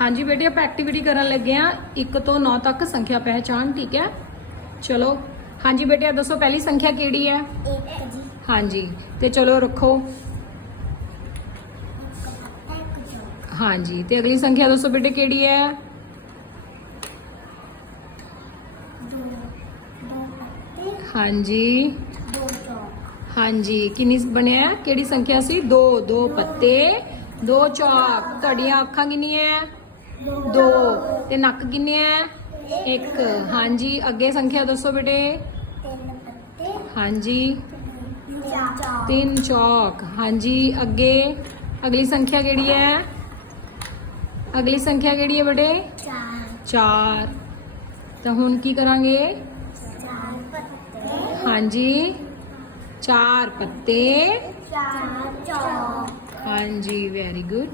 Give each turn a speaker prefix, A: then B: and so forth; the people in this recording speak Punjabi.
A: ਹਾਂਜੀ ਬੇਟੇ, ਆਪਾਂ ਐਕਟੀਵਿਟੀ ਕਰਨ ਲੱਗੇ ਆ 1 ਤੋਂ 9 ਤੱਕ ਸੰਖਿਆ ਪਹਿਚਾਨ ਠੀਕ ਹੈ? ਚਲੋ। ਹਾਂਜੀ ਬੇਟੇ ਦੱਸੋ ਪਹਿਲੀ ਸੰਖਿਆ ਕਿਹੜੀ ਹੈ?
B: ਇੱਕ ਜੀ
A: ਹਾਂਜੀ। ਤੇ ਚਲੋ ਰੱਖੋ। ਹਾਂਜੀ। ਤੇ ਅਗਲੀ ਸੰਖਿਆ ਦੱਸੋ ਬੇਟੇ ਕਿਹੜੀ ਹੈ? ਹਾਂਜੀ। ਹਾਂਜੀ। ਕਿੰਨੀ ਬਣਿਆ ਕਿਹੜੀ ਸੰਖਿਆ ਸੀ? 2 ਦੋ ਪੱਤੇ, ਦੋ ਚੌਕ। ਤੁਹਾਡੀਆਂ ਅੱਖਾਂ ਕਿੰਨੀਆਂ ਹੈ? ਦੋ ਤੇ ਨੱਕ ਕਿੰਨੇ ਹੈ ਇੱਕ ਹਾਂਜੀ ਅੱਗੇ ਸੰਖਿਆ ਦੱਸੋ ਬੇਟੇ
B: ਤਿੰਨ ਪੱਤੇ
A: ਹਾਂਜੀ
B: ਚਾਰ
A: ਤਿੰਨ ਚੌਕ ਹਾਂਜੀ ਅੱਗੇ ਅਗਲੀ ਸੰਖਿਆ ਕਿਹੜੀ ਹੈ ਅਗਲੀ ਸੰਖਿਆ ਕਿਹੜੀ ਹੈ ਬੇਟੇ
B: ਚਾਰ
A: ਚਾਰ ਤਾਂ ਹੁਣ ਕੀ ਕਰਾਂਗੇ
B: ਚਾਰ ਪੱਤੇ
A: ਹਾਂਜੀ ਚਾਰ ਪੱਤੇ
B: ਚਾਰ ਚੌਕ
A: ਹਾਂਜੀ ਵੈਰੀ ਗੁੱਡ